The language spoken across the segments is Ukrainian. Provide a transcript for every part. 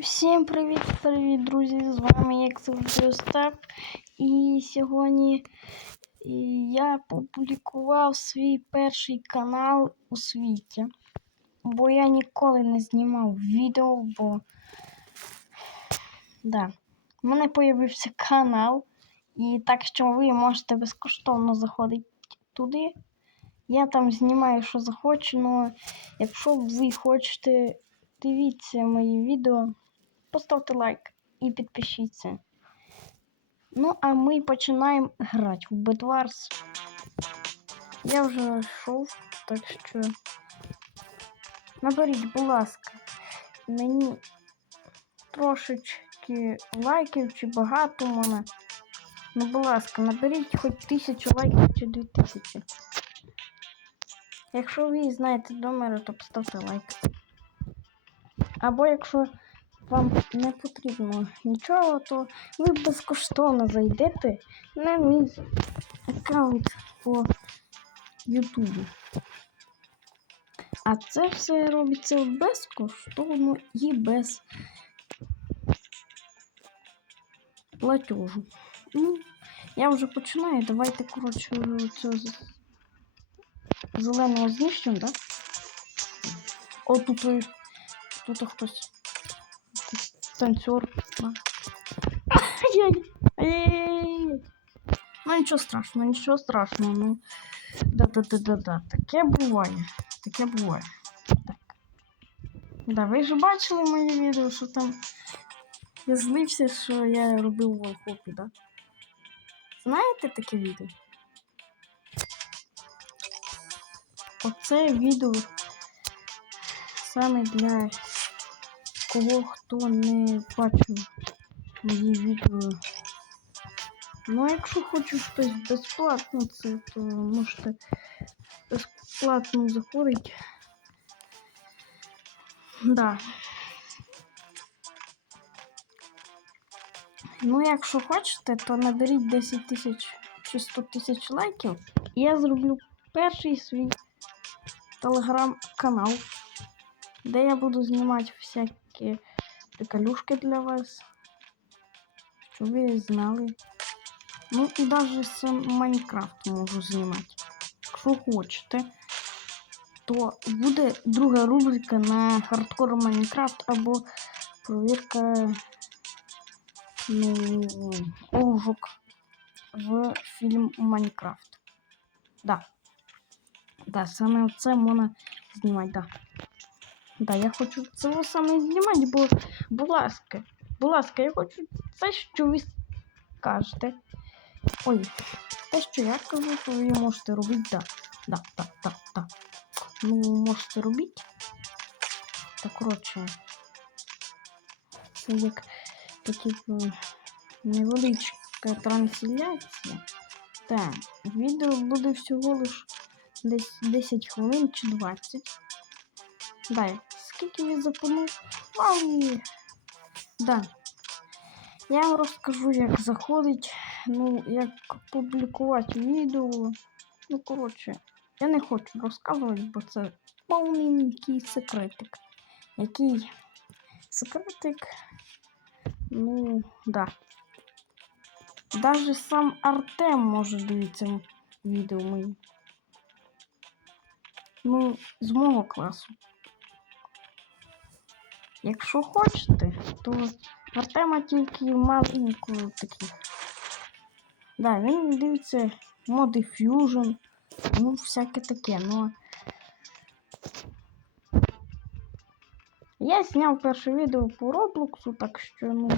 Всім привіт-привіт, друзі! З вами як завжди Остап. І сьогодні я публікував свій перший канал у світі. Бо я ніколи не знімав відео, бо да. У мене з'явився канал. І так що ви можете безкоштовно заходити туди. Я там знімаю, що захочу, але якщо ви хочете дивіться мої відео, поставте лайк і підпишіться. Ну, а ми починаємо грати в Bedwars. Я вже йшов, так що наберіть, будь ласка, мені трошечки лайків чи багато в мене. Ну, будь ласка, наберіть хоч тисячу лайків чи дві тисячі. Якщо ви знаєте номери, то поставте лайк. Або якщо вам не потрібно нічого, то ви безкоштовно зайдете на мій аккаунт по Ютубі. А це все робиться безкоштовно і без платежу. Ну, я вже починаю. Давайте, коротше, цього зеленого знищимо, так? Да? О, тут, тут хтось. Танцор. Ну нічого страшного, нічого страшного. Ну, да-да-да-да-да. Таке буває. Таке буває. Так. Да, ви ж бачили моє відео, що там я злився, що я робив в Волхопі, да? Знаєте таке відео? Оце відео саме для кого хто не бачив мої відео. Ну, а якщо хоче хтось безплатно, це, то можете безплатно заходити. Да. Ну, якщо хочете, то наберіть 10 тисяч чи 100 тисяч лайків. І я зроблю перший свій телеграм-канал, де я буду знімати всякі приколюшки для вас. Щоб ви знали. Ну і навіть сам Майнкрафт можу знімати. Якщо хочете, то буде друга рубрика на хардкор Майнкрафт або провірка ну, ожук в фільм Майнкрафт. Да. Да, саме це можна знімати, да. Да, я хочу це саме знімати, бо, будь ласка, будь ласка, я хочу це, що ви кажете. Ой, те, що я кажу, то ви можете робити, да. Да, да, да, да. Ну, можете робити. Так, коротше, це як такі невеличка трансляція. Так, відео буде всього лиш десь 10 хвилин чи 20. Да, скільки він запланував? Да. Я вам розкажу, як заходить, ну, як публікувати відео. Ну, коротше, я не хочу розказувати, бо це повненький секретик. Який секретик? Ну, да. Даже сам Артем може дивитися відео мої. Ну, з мого класу. Якщо хочете, то в Артема тільки маленько такі. Да, він дивиться моди Fusion, ну, всяке таке, ну. Я зняв перше відео по Роблоксу, так що, ну.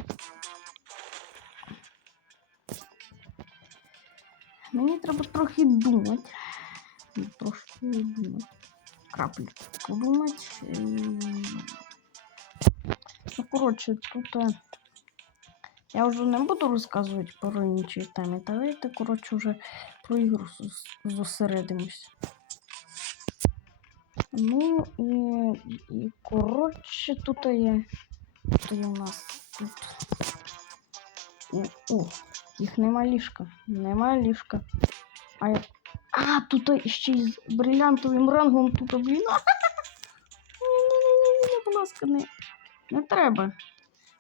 Мені треба трохи думати. Трошки думати. Крапельку подумати. Коротше, тут е, я вже не буду розказувати про інші теми. Давайте, коротше, вже про ігру зосередимось. Ну і, і коротше, тут є. Тут є у нас тут. О, їх нема ліжка. Нема ліжка. А, я... а тут ще й з брилянтовим рангом тут, блін. Ні-ні-ні, будь ласка, не. Не треба.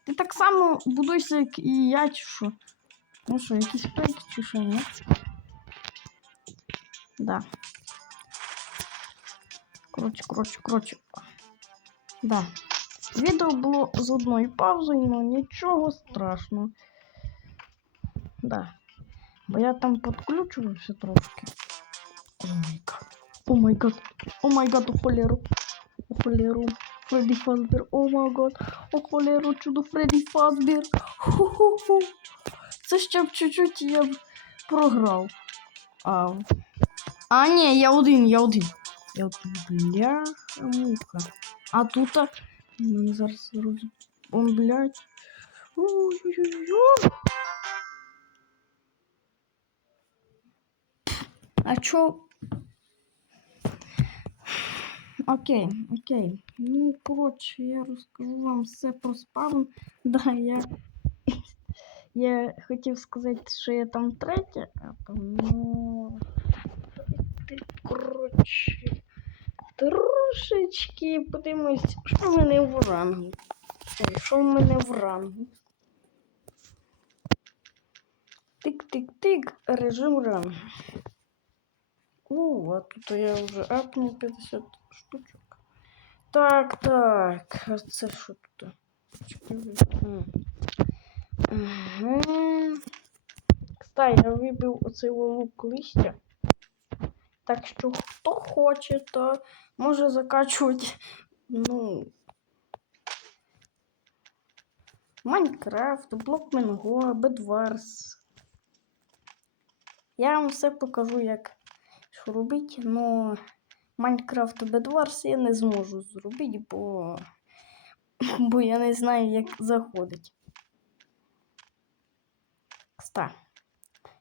Ти так само будуйся, як і я, чи що? Ну що, якийсь фейк чи що, ні? Да. Коротше, коротше, коротше. Да. Відео було з одною паузою, але нічого страшного. Да. Бо я там підключувався трошки. О май гад. О май гад. О май гад, у холеру. У холеру. Фредді Фазбер. О май гад. О холеру, чудо Фредді Фазбер. Ху-ху-ху. Це ще б чуть-чуть я б програв. А, а ні, я один, я один. Я один. Бляха муха. А тут мене зараз роз... Он, блядь. Ой-ой-ой. А чо? Окей, окей. Ну, коротше, я розкажу вам все про спавн. Да, я. Я хотів сказати, що я там третя, а ну. Коротше. Трошечки подивимось, що в мене в рангу. Що в мене в рангу? Тик-тик-тик, режим рангу. О, а тут я вже апнув 50 штучок. Так, так. А це що тут? М. Кстати, я вибив оцей лук листя. Так що хто хоче, то може закачувати, ну. Майнкрафт, Блокменго, Бедварс. Я вам все покажу, як що робити, но Майнкрафт Бедварс я не зможу зробити, бо, бо я не знаю, як заходить. Кста.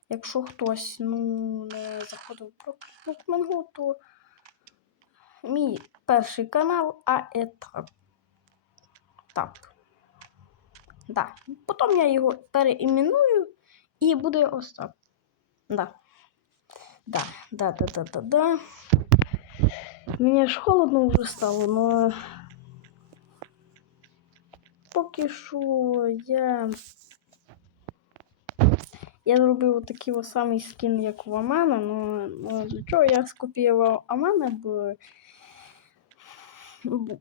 Якщо хтось ну, не заходив в Блокменго, то мій перший канал АЕТАП. Тап. Да. Потім я його переіменую і буде Остап. Да. Да, да, да, да, да, да. Мені ж холодно вже стало, но поки що я. Я зробив отакий ось самий скін, як у Амана, но, но для чого я скопіював Амана, бо,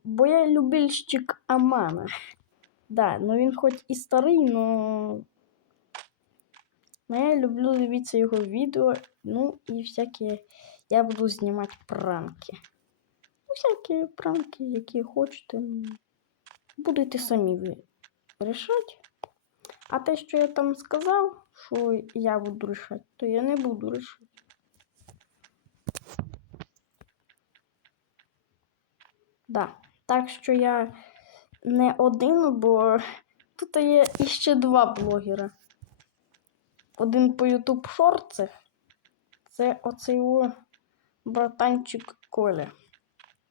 бо я любильщик Амана. Да, ну він хоч і старий, но Но я люблю дивитися його відео, ну і всякі я буду знімати пранки. Ну, всякі пранки, які хочете. ну, Будете самі рішати. А те, що я там сказав, що я буду рішати, то я не буду рішати. Да. Так що я не один, бо тут є іще два блогера один по Ютуб шорцах. Це оцей о братанчик Коля.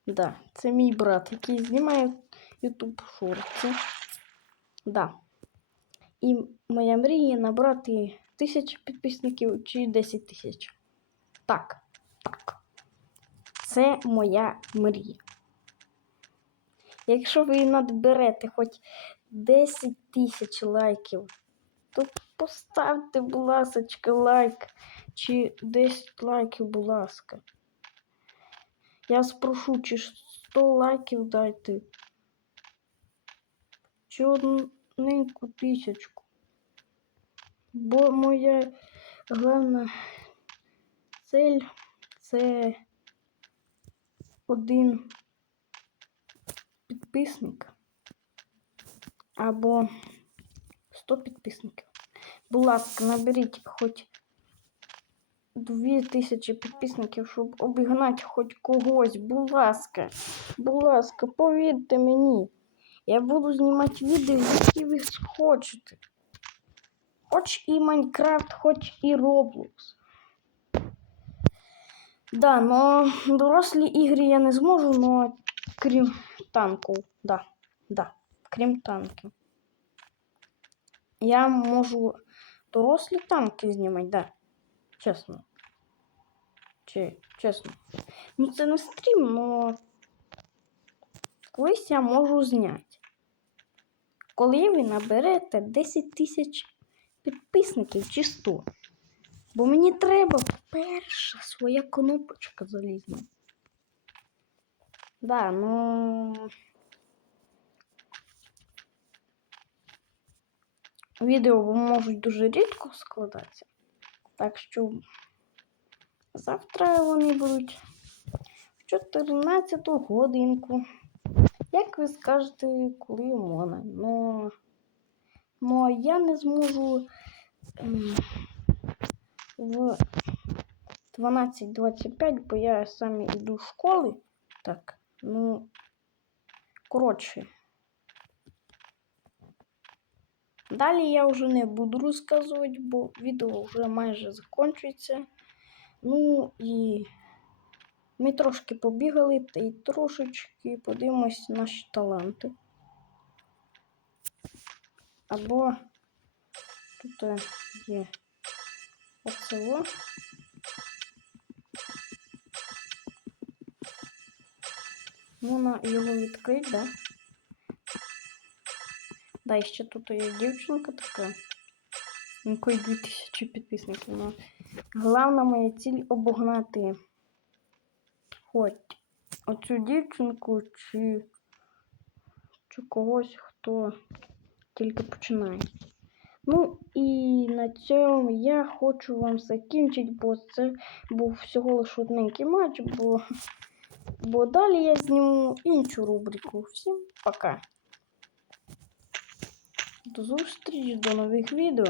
Да, це мій брат, який знімає Ютуб шорти. Да. І моя мрія набрати тисячу підписників чи 10 тисяч. Так, так. Це моя мрія. Якщо ви надберете хоч 10 тисяч лайків, то поставте, будь ласочка, лайк. Чи 10 лайків, будь ласка. Я спрошу, чи 100 лайків дайте. Чи одненьку тисячку. Бо моя головна цель це один підписник або 100 підписників. Будь ласка, наберіть хоч 2000 підписників, щоб обігнати хоч когось. Будь ласка, будь ласка, повірте мені. Я буду знімати відео, які ви хочете. Хоч і Майнкрафт, хоч і Roblox. Да, но дорослі ігри я не зможу, но крім танків. Да, да, крім танків. Я можу дорослі танки знімати, да. Чесно. Чи, чесно. Ну, це не стрім, но колись я можу зняти. коли ви наберете 10 тисяч підписників чи 100. Бо мені треба перша своя кнопочка залізна. Да, ну. Відео можуть дуже рідко складатися. Так що завтра вони будуть в 14 годинку. Як ви скажете, коли можна? Ну, ну а я не зможу ем, в 12.25, бо я саме йду в школи. Так, ну, коротше. Далі я вже не буду розказувати, бо відео вже майже закінчується. Ну і ми трошки побігали та й трошечки подивимось наші таланти. Або тут є оцево. Можна його відкрити, да? Да, і ще тут є дівчинка така. У якої 2000 підписників. Ну, головна моя ціль обогнати хоч оцю дівчинку чи, чи когось, хто тільки починає. Ну і на цьому я хочу вам закінчити, бо це був всього лише одненький матч, бо, бо далі я зніму іншу рубрику. Всім пока! До зустрічі, до нових відео.